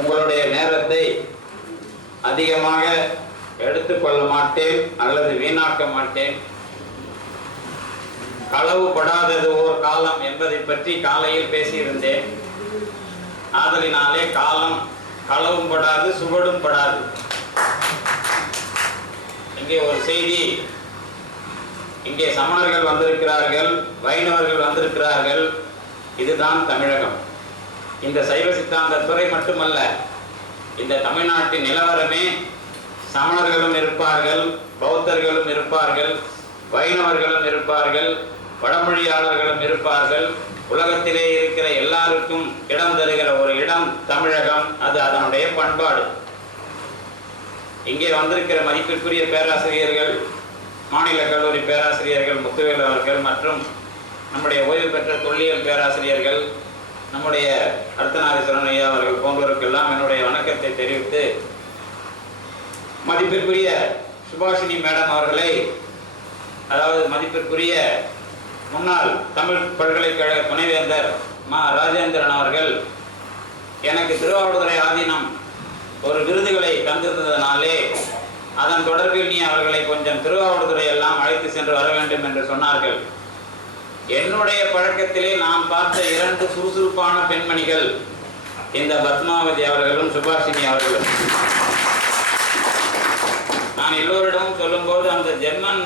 உங்களுடைய நேரத்தை அதிகமாக எடுத்துக்கொள்ள மாட்டேன் அல்லது வீணாக்க மாட்டேன் களவுபடாதது ஓர் காலம் என்பதை பற்றி காலையில் பேசியிருந்தேன். ஆதலினாலே காலம் களவும் படாது சுவடும் படாது. இங்கே ஒரு செய்தி. இங்கே சமணர்கள் வந்திருக்கிறார்கள் வைணவர்கள் வந்திருக்கிறார்கள். இதுதான் தமிழகம். இந்த சைவ சித்தாந்த துறை மட்டுமல்ல இந்த தமிழ்நாட்டின் நிலவரமே சமணர்களும் இருப்பார்கள் பௌத்தர்களும் இருப்பார்கள் வைணவர்களும் இருப்பார்கள் வடமொழியாளர்களும் இருப்பார்கள். உலகத்திலே இருக்கிற எல்லாருக்கும் இடம் தருகிற ஒரு இடம் தமிழகம் அது அதனுடைய பண்பாடு. இங்கே வந்திருக்கிற மதிப்பிற்குரிய பேராசிரியர்கள் மாநில கல்லூரி பேராசிரியர்கள் முத்துவேல் அவர்கள் மற்றும் நம்முடைய ஓய்வு பெற்ற தொல்லியல் பேராசிரியர்கள் நம்முடைய அர்த்தநாதீஸ்வரன் ஐயா அவர்கள் போன்றவருக்கெல்லாம் என்னுடைய வணக்கத்தை தெரிவித்து மதிப்பிற்குரிய சுபாஷினி மேடம் அவர்களை அதாவது மதிப்பிற்குரிய முன்னாள் தமிழ் பல்கலைக்கழக துணைவேந்தர் மா ராஜேந்திரன் அவர்கள் எனக்கு திருவாவூர்துறை ஆதீனம் ஒரு விருதுகளை தந்திருந்ததனாலே அதன் தொடர்பில் நீ அவர்களை கொஞ்சம் திருவாவூர்துறை எல்லாம் அழைத்து சென்று வர வேண்டும் என்று சொன்னார்கள். என்னுடைய பழக்கத்திலே நான் பார்த்த இரண்டு சுறுசுறுப்பான பெண்மணிகள் இந்த பத்மாவதி அவர்களும் சுபாஷினி அவர்களும். நான் எல்லோரிடமும் சொல்லும்போது அந்த ஜெர்மன்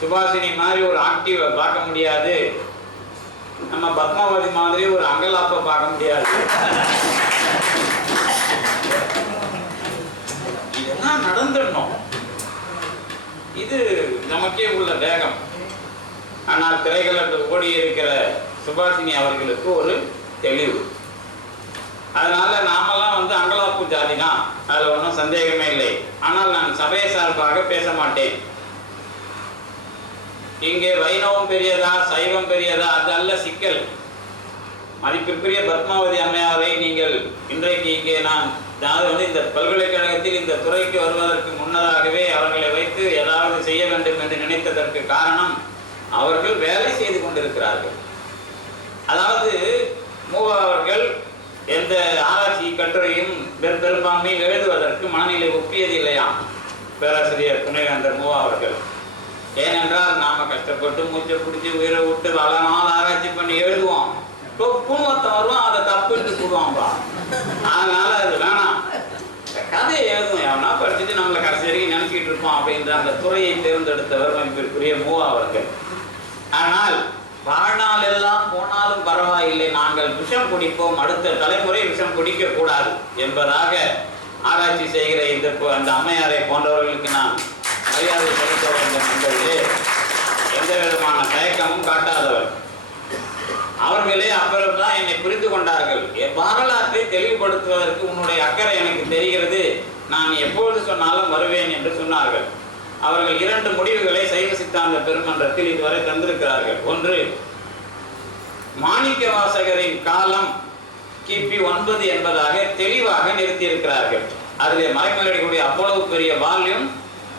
சுபாஷினி மாதிரி ஒரு ஆக்டிவை பார்க்க முடியாது. நம்ம பத்மாவதி மாதிரி ஒரு அங்கலாப்பை பார்க்க முடியாது. இதெல்லாம் நடந்துடணும்? இது நமக்கே உள்ள வேகம். ஆனால் திரைகளத்தில் ஓடி இருக்கிற சுபாஷினி அவர்களுக்கு ஒரு தெளிவு. அதனால நாமெல்லாம் வந்து அங்கலாப்பு ஜாதி தான். அதில் ஒன்றும் சந்தேகமே இல்லை. ஆனால் நான் சபை சார்பாக பேச மாட்டேன். இங்கே வைணவம் பெரியதா சைவம் பெரியதா அது அல்ல சிக்கல். மதிப்பிற்குரிய பத்மாவதி அம்மையாரை நீங்கள் இன்றைக்கு இங்கே நான் அதாவது வந்து இந்த பல்கலைக்கழகத்தில் இந்த துறைக்கு வருவதற்கு முன்னதாகவே அவர்களை வைத்து ஏதாவது செய்ய வேண்டும் என்று நினைத்ததற்கு காரணம் அவர்கள் வேலை செய்து கொண்டிருக்கிறார்கள். அதாவது மூவா அவர்கள் எந்த ஆராய்ச்சி கட்டுரையும் பெரும்பான்மையில் எழுதுவதற்கு மனநிலை ஒப்பியது இல்லையாம் பேராசிரியர் துணைவேந்தர் மூவா அவர்கள். ஏனென்றால் நாம கஷ்டப்பட்டு மூச்சை பிடிச்சி உயிரை விட்டு பல நாள் ஆராய்ச்சி பண்ணி எழுதுவோம். தொப்புன்னு ஒருத்தன் வருவான் அதை தப்புன்னு போடுவான்பா அதனால அது வேணாம். கதை கதையை எழுதுவோம். எவனா படிச்சுட்டு நம்மளை கடைசி வரைக்கும் நினைச்சிட்டு இருப்போம் அப்படின்ற அந்த துறையை தேர்ந்தெடுத்தவர் மதிப்பிற்குரிய மூவா அவர்கள். ஆனால் வாழ்நாள் எல்லாம் போனாலும் பரவாயில்லை நாங்கள் விஷம் குடிப்போம் அடுத்த தலைமுறை விஷம் குடிக்க கூடாது என்பதாக ஆராய்ச்சி செய்கிற இந்த அந்த அம்மையாரை போன்றவர்களுக்கு நான் மரியாதை செலுத்த வேண்டும் என்பதிலே எந்த விதமான தயக்கமும் காட்டாதவர். அவர்களே அப்புறம் தான் என்னை புரிந்து கொண்டார்கள். என் வரலாற்றை தெளிவுபடுத்துவதற்கு உன்னுடைய அக்கறை எனக்கு தெரிகிறது. நான் எப்பொழுது சொன்னாலும் வருவேன் என்று சொன்னார்கள். அவர்கள் இரண்டு முடிவுகளை சைவ சித்தாந்த பெருமன்றத்தில் இதுவரை தந்திருக்கிறார்கள். ஒன்று மாணிக்க வாசகரின் காலம் கிபி ஒன்பது என்பதாக தெளிவாக நிறுத்தியிருக்கிறார்கள். அதிலே மறைமலையடிகளுடைய அவ்வளவு பெரிய வால்யூம்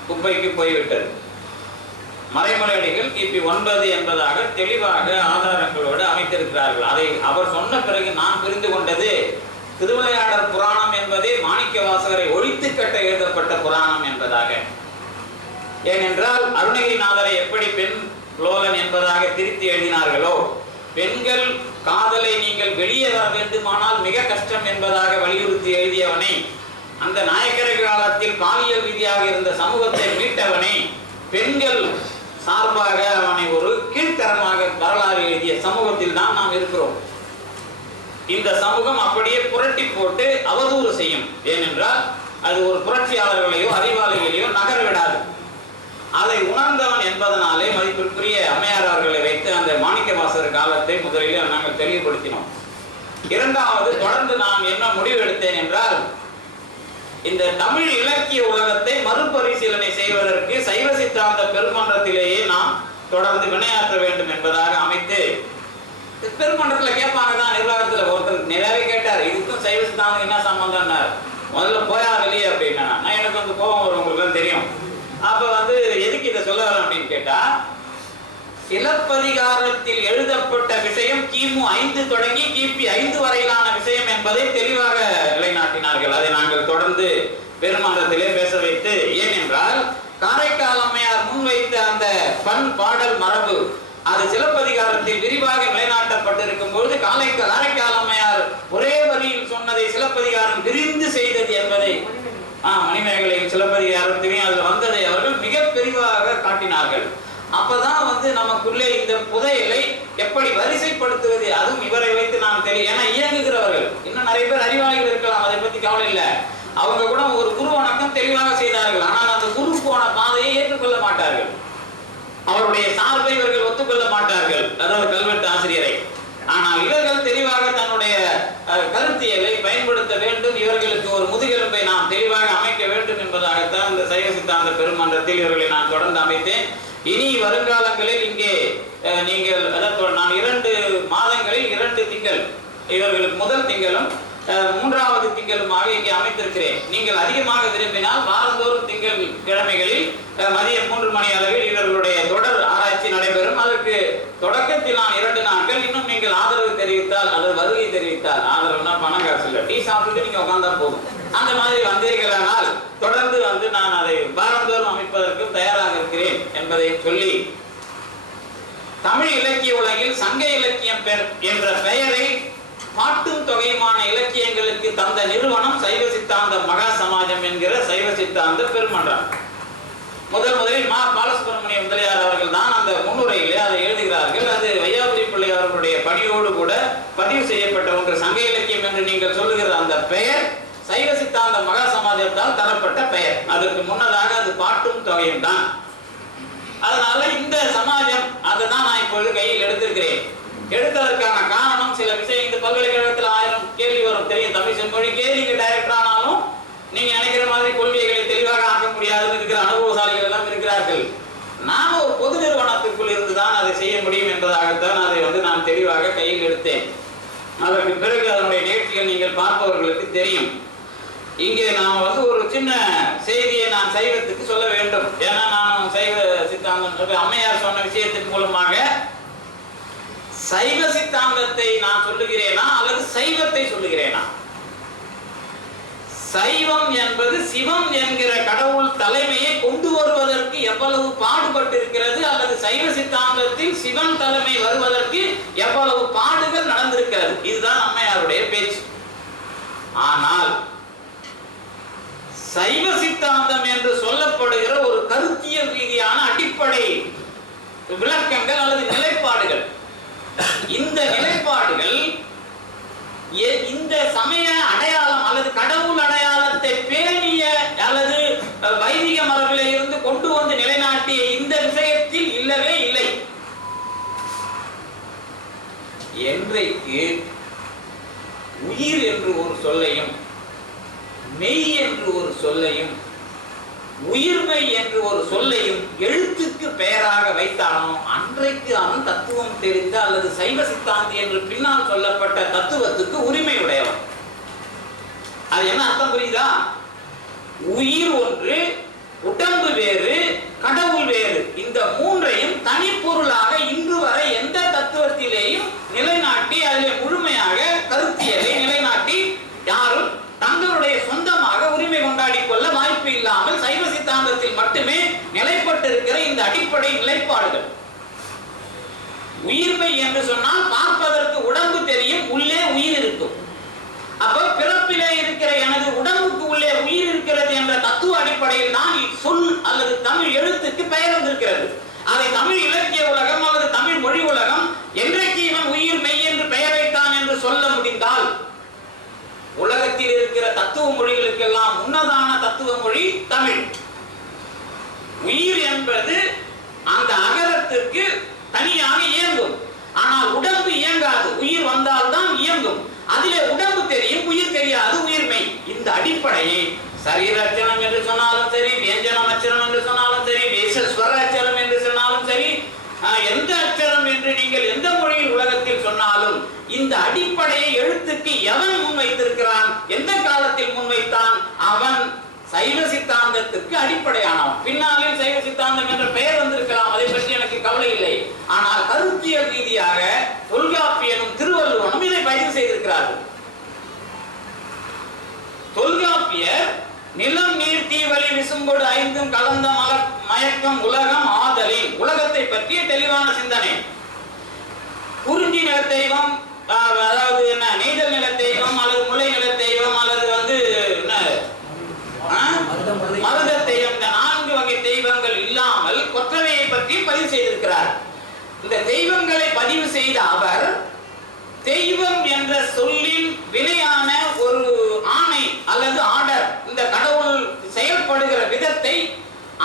குப்பைக்கு போய்விட்டது. மறைமலையடிகள் கிபி ஒன்பது என்பதாக தெளிவாக ஆதாரங்களோடு அமைத்திருக்கிறார்கள். அதை அவர் சொன்ன பிறகு நான் புரிந்து கொண்ட திருவிளையாடல் புராணம் என்பதே மாணிக்க வாசகரை ஒழித்து கட்ட எழுதப்பட்ட புராணம் என்பதாக ஏனென்றால் அருணகிரிநாதரை எப்படி பெண் லோலன் என்பதாக திருத்தி எழுதினார்களோ பெண்கள் காதலை நீங்கள் வெளியே வர வேண்டுமானால் மிக கஷ்டம் என்பதாக வலியுறுத்தி எழுதியவனை அந்த நாயக்கர காலத்தில் பாலியல் ரீதியாக இருந்த சமூகத்தை மீட்டவனை பெண்கள் சார்பாக அவனை ஒரு கீழ்த்தரமாக வரலாறு எழுதிய சமூகத்தில் தான் நாம் இருக்கிறோம். இந்த சமூகம் அப்படியே புரட்டி போட்டு அவதூறு செய்யும். ஏனென்றால் அது ஒரு புரட்சியாளர்களையோ அறிவாளிகளையோ நகர விடாது அதை உணர்ந்தவன் என்பதனாலே மதிப்பிற்குரிய அம்மையார் அவர்களை வைத்து அந்த மாணிக்க வாசர் காலத்தை முதலில் நாங்கள் தெளிவுபடுத்தினோம். இரண்டாவது தொடர்ந்து நான் என்ன முடிவு எடுத்தேன் என்றால் இந்த தமிழ் இலக்கிய உலகத்தை மறுபரிசீலனை செய்வதற்கு சைவ சித்தாந்த பெருமன்றத்திலேயே நாம் தொடர்ந்து வினையாற்ற வேண்டும் என்பதாக அமைத்து பெருமன்றத்தில் கேட்பாங்க தான் நிர்வாகத்தில் ஒருத்தர் நிறையவே கேட்டார் இதுக்கும் சைவ சித்தாந்தம் என்ன சம்பந்தம்னார்? முதல்ல போயா வெளியே அப்படின்னா நான் எனக்கு வந்து கோபம் வரும் உங்களுக்கு தெரியும். அப்ப வந்து எதுக்கு இதை சொல்ல வரேன் அப்படின்னு கேட்டா சிலப்பதிகாரத்தில் எழுதப்பட்ட விஷயம் கிமு ஐந்து தொடங்கி கிபி ஐந்து வரையிலான விஷயம் என்பதை தெளிவாக நிலைநாட்டினார்கள். அதை நாங்கள் தொடர்ந்து பெருமன்றத்திலே பேச வைத்து ஏனென்றால் காரைக்கால் அம்மையார் முன்வைத்த அந்த பண் பாடல் மரபு அது சிலப்பதிகாரத்தில் விரிவாக நிலைநாட்டப்பட்டிருக்கும் பொழுது காலை காரைக்கால் அம்மையார் ஒரே வரியில் சொன்னதை சிலப்பதிகாரம் விரிந்து செய்தது என்பதை ஆ, மணிமேகலையும் சிலப்பதிகாரத்திலையும் அதுல வந்ததை அவர்கள் மிக பெரிவாக காட்டினார்கள். அப்பதான் வந்து நமக்குள்ளே இந்த புதையலை எப்படி வரிசைப்படுத்துவது அதுவும் இவரை வைத்து நாம் தெரியும் ஏன்னா இயங்குகிறவர்கள். இன்னும் நிறைய பேர் அறிவாளிகள் இருக்கலாம் அதை பத்தி கவலை இல்லை. அவங்க கூட ஒரு குரு வணக்கம் தெளிவாக செய்தார்கள். ஆனால் அந்த குரு போன பாதையை ஏற்றுக்கொள்ள மாட்டார்கள். அவருடைய சார்பை இவர்கள் ஒத்துக்கொள்ள மாட்டார்கள். அதாவது கல்வெட்டு ஆசிரியரை. ஆனால் இவர்கள் தெளிவாக கருத்தியலை பயன்படுத்த வேண்டும்? இவர்களுக்கு ஒரு முதுகெலும்பை நாம் தெளிவாக அமைக்க வேண்டும் என்பதாகத்தான் இந்த சைவ சித்தாந்த பெருமன்றத்தில் இவர்களை நான் தொடர்ந்து அமைத்தேன். இனி வருங்காலங்களில் இங்கே நீங்கள் நான் இரண்டு மாதங்களில் இரண்டு திங்கள் இவர்களுக்கு முதல் திங்களும் மூன்றாவது திங்களுமாக இங்கே அமைத்திருக்கிறேன். நீங்கள் அதிகமாக விரும்பினால் வாரந்தோறும் திங்கள் கிழமைகளில் மதியம் மூன்று மணி அளவில் இவர்களுடைய தொடர் ஆராய்ச்சி நடைபெறும். அதற்கு தொடக்கத்தில் நான் இரண்டு மக்கள் இன்னும் நீங்கள் ஆதரவு தெரிவித்தால் அல்லது வருகை தெரிவித்தால் ஆதரவுனா பணம் காசு இல்லை. டீ சாப்பிட்டு நீங்க உட்கார்ந்தா போதும். அந்த மாதிரி வந்தீர்களானால் தொடர்ந்து வந்து நான் அதை வாரந்தோறும் அமைப்பதற்கு தயாராக இருக்கிறேன் என்பதை சொல்லி தமிழ் இலக்கிய உலகில் சங்க இலக்கியம் பெர் என்ற பெயரை பாட்டும் தொகையுமான இலக்கியங்களுக்கு தந்த நிறுவனம் சைவ சித்தாந்த மகா சமாஜம் என்கிற சைவ சித்தாந்த பெருமன்றம். முதல் முதலில் மா பாலசுப்ரமணிய முதலியார் அவர்கள் தான் அந்த முன்னுரையிலே அதை எழுதுகிறார்கள். அது வையாபுரி பிள்ளை அவர்களுடைய பணியோடு கூட பதிவு செய்யப்பட்ட ஒன்று சங்க இலக்கியம் என்று நீங்கள் சொல்லுகிற அந்த பெயர் சைவ சித்தாந்த மகா சமாஜத்தால் தரப்பட்ட பெயர். அதற்கு முன்னதாக அது பாட்டும் தொகையும் தான். அதனால இந்த சமாஜம் அதை தான் நான் இப்பொழுது கையில் எடுத்திருக்கிறேன். எடுத்ததற்கான காரணம் சில விஷயம் இந்த பல்கலைக்கழகத்தில் ஆயிரம் கேள்வி வரும் தெரியும் தமிழ் செம்மொழிக்கே நீங்க டைரக்டர் ஆனாலும் நீங்க நினைக்கிற மாதிரி கொள்கைகளை தெளிவாக ஆக்க முடியாதுன்னு இருக்கிற அனுபவசாலிகள் எல்லாம் இருக்கிறார்கள் நாம ஒரு பொது நிறுவனத்துக்குள் இருந்துதான் அதை செய்ய முடியும் என்பதாகத்தான் அதை வந்து நான் தெளிவாக கையில் எடுத்தேன். அதற்கு பிறகு அதனுடைய நிகழ்ச்சிகள் நீங்கள் பார்ப்பவர்களுக்கு தெரியும். இங்கே நாம் வந்து ஒரு சின்ன செய்தியை நான் சைவத்துக்கு சொல்ல வேண்டும். ஏன்னா நான் சைவ சித்தாந்தம் அம்மையார் சொன்ன விஷயத்தின் மூலமாக சைவ சித்தாந்தத்தை நான் சொல்லுகிறேனா அல்லது சைவத்தை சொல்லுகிறேனா சைவம் என்பது சிவம் என்கிற கடவுள் தலைமையை கொண்டு வருவதற்கு எவ்வளவு பாடுபட்டிருக்கிறது அல்லது சைவ சித்தாந்தத்தில் சிவன் தலைமை வருவதற்கு எவ்வளவு பாடுகள் நடந்திருக்கிறது. இதுதான் அம்மையாருடைய பேச்சு. ஆனால் சைவ சித்தாந்தம் என்று சொல்லப்படுகிற ஒரு கருத்தியல் ரீதியான அடிப்படை விளக்கங்கள் அல்லது நிலைப்பாடுகள். இந்த நிலைப்பாடுகள் எ- இந்த சமய அடையாளம் அல்லது கடவுள் வைதிக மரபிலே இருந்து கொண்டு வந்து நிலைநாட்டிய இந்த விஷயத்தில் இல்லவே இல்லை. என்றைக்கு உயிர் என்று ஒரு சொல்லையும் மெய் என்று ஒரு சொல்லையும் உயிர்மை என்று ஒரு சொல்லையும் எழுத்துக்கு பெயராக வைத்தானோ அன்றைக்கு அவன் தத்துவம் தெரிந்த அல்லது சைவ சித்தாந்தி என்று பின்னால் சொல்லப்பட்ட தத்துவத்துக்கு உரிமை உடையவன். அது என்ன அர்த்தம் புரியுதா? உயிர் ஒன்று உடம்பு வேறு கடவுள் வேறு. இந்த மூன்றையும் தனிப்பொருளாக இன்று வரை எந்த தத்துவத்திலேயும் நிலைநாட்டி அதில் முழுமையாக கருத்தியலை நிலைநாட்டி யாரும் தங்களுடைய சொந்தமாக உரிமை கொண்டாடி கொள்ள வாய்ப்பு இல்லாமல் சைவ சித்தாந்தத்தில் மட்டுமே நிலைப்பட்டிருக்கிற இந்த அடிப்படை நிலைப்பாடுகள். உயிர்மை என்று சொன்னால் பார்ப்பதற்கு உடம்பு தெரியும் உள்ளே உயிர் இருக்கும். அப்ப பிறப்பிலே இருக்கிற எனது உடம்புக்கு உள்ளே உயிர் இருக்கிறது என்ற தத்துவ அடிப்படையில் தான் சொல் அல்லது தமிழ் எழுத்துக்கு பெயர் வந்திருக்கிறது. அதை தமிழ் இலக்கிய உலகம் அல்லது தமிழ் மொழி உலகம் என்றைக்கு இவன் உயிர் மெய் என்று பெயர் வைத்தான் என்று சொல்ல முடிந்தால் உலகத்தில் இருக்கிற தத்துவ மொழிகளுக்கெல்லாம் முன்னதான தத்துவ மொழி தமிழ். உயிர் என்பது அந்த அகரத்திற்கு தனியாக இயங்கும். ஆனால் உடம்பு இயங்காது. உயிர் வந்தால்தான் இயங்கும். அதிலே உடம்பு தெரியும் உயிர் தெரியாது உயிர்மை இந்த அடிப்படையை சரீரச்சனம் என்று சொன்னாலும் சரி வியஞ்சனம் அச்சரம் என்று சொன்னாலும் சரி வேச ஸ்வர அச்சரம் என்று சொன்னாலும் சரி எந்த அச்சரம் என்று நீங்கள் எந்த மொழியில் உலகத்தில் சொன்னாலும் இந்த அடிப்படையை எழுத்துக்கு எவன் முன்வைத்திருக்கிறான்? எந்த காலத்தில் முன்வைத்தான்? அவன் சைவ சித்தாந்தத்திற்கு அடிப்படையானவன். பின்னாலே சைவ சித்தாந்தம் என்ற பெயர் வந்திருக்கலாம் அதை பற்றி எனக்கு கவலை இல்லை ஆனால் கருத்தியல் ரீதியாக தொல்காப்பியனும் திருவள்ளுவனும் நிலம் நீர் தீவலி விசும்பொடு ஐந்தும் கலந்த மலர் மயக்கம் உலகம் ஆதலி. உலகத்தை பற்றிய தெளிவான சிந்தனை. குறிஞ்சி நில தெய்வம் அதாவது என்ன நெய்தல் நில தெய்வம் அல்லது முளை நில தெய்வம் அல்லது வந்து என்ன ஆஹ்? மருத தெய்வம். இந்த நான்கு வகை தெய்வங்கள் இல்லாமல் கொற்றவையை பற்றி பதிவு செய்திருக்கிறார். இந்த தெய்வங்களை பதிவு செய்த அவர் தெய்வம் என்ற சொல்லின் வினையான ஒரு ஆணை அல்லது ஆர்டர் இந்த கடவுள் செயல்படுகிற விதத்தை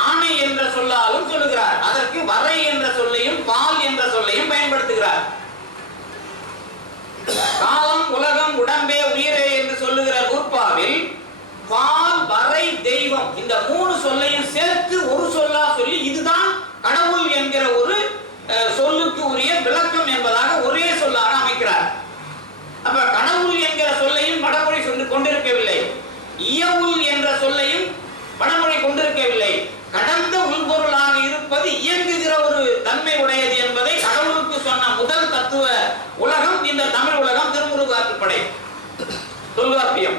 ஆணை என்ற சொல்லாலும் சொல்லுகிறார். அதற்கு வரை என்ற சொல்லையும் பால் என்ற சொல்லையும் பயன்படுத்துகிறார். காலம் உலகம் உடம்பே உயிரே என்று சொல்லுகிற நூற்பாவில் பால் வரை தெய்வம் இந்த மூணு சொல்லையும் சேர்த்து ஒரு சொல்லா சொல்லி இதுதான் கடவுள் என்கிற ஒரு அஹ், சொல்லுக்கு உரிய விளக்கம் என்பதாக ஒரே சொல்லாக அமைக்கிறார் அப்ப கடவுள் என்கிற சொல்லையும் வடமொழி சொல்லி கொண்டிருக்கவில்லை இயவுள் என்ற சொல்லையும் வடமொழி கொண்டிருக்கவில்லை கடந்த உள்பொருளாக இருப்பது இயங்குகிற ஒரு தன்மை உடையது என்பதை கடவுளுக்கு சொன்ன முதல் தத்துவ உலகம் இந்த தமிழ் உலகம் திருமுருகாற்றுப்படை தொல்காப்பியம்.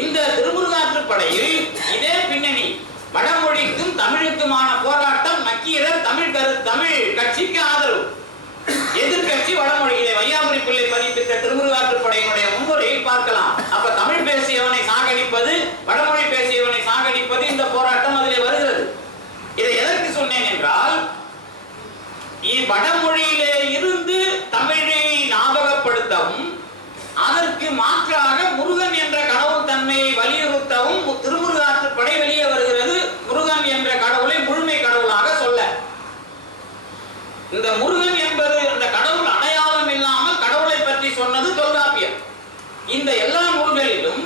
இந்த திருமுருகாற்றுப்படையில் இதே பின்னணி வடமொழிக்கும் தமிழுக்குமான போராட்டம் மக்கியர் தமிழ் கரு தமிழ் கட்சிக்கு ஆதரவு. எதிர்கட்சி வடமொழியிலே வையாபுரி பிள்ளை பதிப்பித்த திருமுருகாற்றுப்படையினுடைய முன்னுரையில் பார்க்கலாம். அப்ப தமிழ் பேசியவனை சாகடிப்பது வடமொழி பேசியவனை சாகடிப்பது இந்த போராட்டம் அதிலே வருகிறது. இதை எதற்கு சொன்னேன் என்றால் வடமொழியிலே இருந்து தமிழை ஞாபகப்படுத்தவும் அதற்கு மாற்றாக முருகன் என்ற கடவுள் தன்மையை வலியுறுத்தவும் திருமுருகாற்று படை வெளியே வருகிறது. முருகன் என்ற கடவுளை முழுமை கடவுளாக சொல்ல. இந்த முருகன் என்பது அந்த கடவுள் அடையாளம் இல்லாமல் கடவுளை பற்றி சொன்னது தொல்காப்பியம். இந்த எல்லா நூல்களிலும்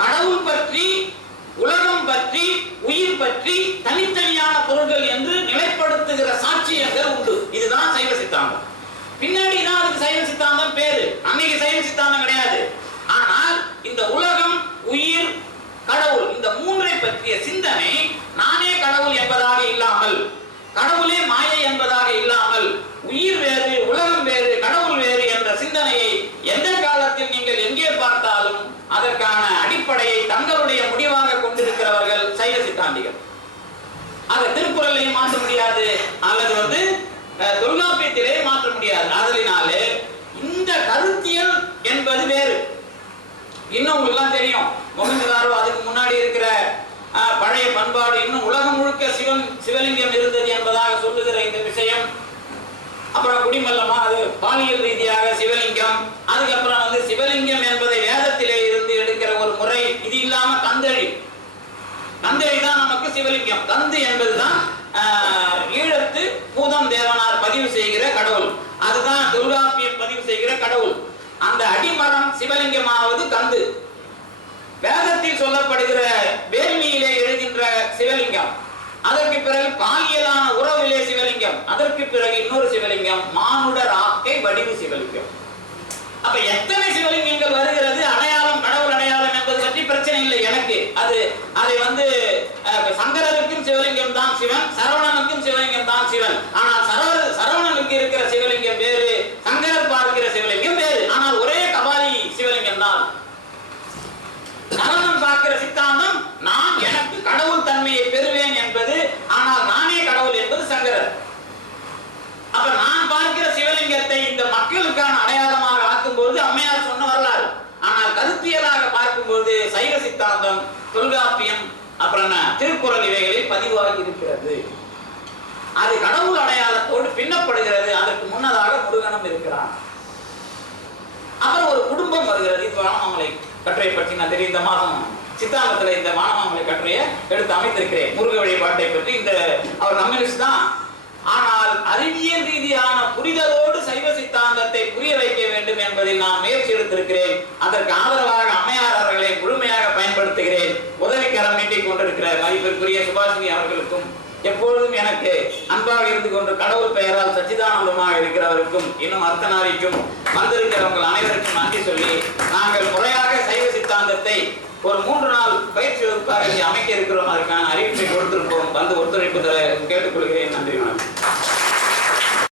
கடவுள் பற்றி உலகம் பற்றி உயிர் பற்றி தனித்தனியான பொருள்கள் என்று நிலைப்படுத்துகிற சாட்சியங்கள் உண்டு. இதுதான் சைவ சித்தாந்தம். பின்னாடி தான் அதுக்கு சைவ சித்தாந்தம் பேரு. அன்னைக்கு சைவ சித்தாந்தம் கிடையாது. ஆனால் இந்த உலகம் உயிர் கடவுள் இந்த மூன்றை பற்றிய சிந்தனை நானே கடவுள் என்பதாக இல்லாமல் கடவுளே மாயை என்பதாக இல்லாமல் உயிர் வேறு உலகம் வேறு கடவுள் வேறு என்ற சிந்தனையை எந்த காலத்தில் நீங்கள் எங்கே பார்த்தாலும் அதற்கான அடிப்படையை தங்களுடைய முடிவாக கொண்டிருக்கிறவர்கள் சைவ சித்தாந்திகள். அதை திருக்குறளையும் மாற்ற முடியாது. அல்லது வந்து தொல்காப்பியத்திலே மாற்ற முடியாது. அதனாலே இந்த கருத்தியல் என்பது வேறு. இன்னும் உங்களுக்கு தெரியும். மொஹஞ்சதாரோ அதுக்கு முன்னாடி இருக்கிற பழைய பண்பாடு இன்னும் உலகம் முழுக்க சிவன் சிவலிங்கம் இருந்தது என்பதாக சொல்லுகிற இந்த விஷயம். அப்புறம் குடிமல்லமா அது பாலியல் ரீதியாக சிவலிங்கம். அதுக்கப்புறம் வந்து சிவலிங்கம் என்பதை வேதத்திலே இருந்து எடுக்கிற ஒரு முறை இது இல்லாம தந்தழி. தந்தழி தான் நமக்கு சிவலிங்கம். கந்து என்பதுதான் பூதம் தேவனார் பதிவு செய்கிற கடவுள். அதுதான் தொல்காப்பியம் பதிவு செய்கிற கடவுள். அந்த அடிமரம் சிவலிங்கமாவது கந்து வேதத்தில் சொல்லப்படுகிற வேள்வியிலே எழுகின்ற சிவலிங்கம். அதற்கு பிறகு பாலியலான உறவிலே சிவலிங்கம். அதற்கு பிறகு இன்னொரு சிவலிங்கம் மானுடர் ஆக்கை வடிவு சிவலிங்கம். அப்ப எத்தனை சிவலிங்கங்கள் வருகிறது? அடையாளம் என்பது பற்றி பிரச்சனை இல்லை எனக்கு அது அதை வந்து சங்கரருக்கும் சிவலிங்கம் தான் சிவன் சரவணனுக்கும் சிவலிங்கம் தான் சிவன். ஆனால் சரவ சரவணனுக்கு இருக்கிற சிவலிங்கம் வேறு சங்கரர் பார்க்கிற சிவலிங்கம் வேறு. ஆனால் ஒரே கபாலி சிவலிங்கம் தான். சரவணன் பார்க்கிற சித்தாந்தம் நான் எனக்கு கடவுள் தன்மையை பெறுவேன் என்பது ஆனால் நானே கடவுள் என்பது சங்கரர். அப்ப நான் பார்க்கிற சிவலிங்கத்தை இந்த மக்களுக்கான அடையாளமாக ஆக்கும் பொழுது அம்மையார் சொன்ன வரலாறு ஆனால் கருத்தியலாக பார்க்கும்போது சைவ சித்தாந்தம் தொல்காப்பியம் அப்புறம் திருக்குறள் இவைகளில் பதிவாகி இருக்கிறது. அது கடவுள் அடையாளத்தோடு பின்னப்படுகிறது. அதற்கு முன்னதாக முருகனும் இருக்கிறான். அப்புறம் ஒரு குடும்பம் வருகிறது. இது வானமாமலை கட்டுரை பற்றி நான் தெரியும். இந்த மாதம் சித்தாந்தத்துல இந்த வானமாமலை கட்டுரையை எடுத்து அமைத்திருக்கிறேன். முருக வழிபாட்டை பற்றி இந்த அவர் கம்யூனிஸ்ட் தான். ஆனால் அறிவியல் ரீதியான புரிதலோடு சைவ சித்தாந்தத்தை வேண்டும் என்பதில் நான் முயற்சி எடுத்திருக்கிறேன். அதற்கு ஆதரவாக அம்மையார் அவர்களை முழுமையாக பயன்படுத்துகிறேன். உதவிக்கரம் நீட்டிக் கொண்டிருக்கிற மதிப்பிற்குரிய சுபாஷினி அவர்களுக்கும் எப்பொழுதும் எனக்கு அன்பாக இருந்து கொண்டு கடவுள் பெயரால் சச்சிதானந்தமாக இருக்கிறவருக்கும் இன்னும் அர்த்தநாரிக்கும் வந்திருக்கிறவங்கள் அனைவருக்கும் நன்றி சொல்லி நாங்கள் முறையாக சைவ சித்தாந்தத்தை ஒரு மூன்று நாள் பயிற்சி வகுப்பாக அமைக்க இருக்கிறோம். அதற்கான அறிவிப்பை கொடுத்திருப்போம். வந்து ஒத்துழைப்பு தர கேட்டுக்கொள்கிறேன். நன்றி வணக்கம்.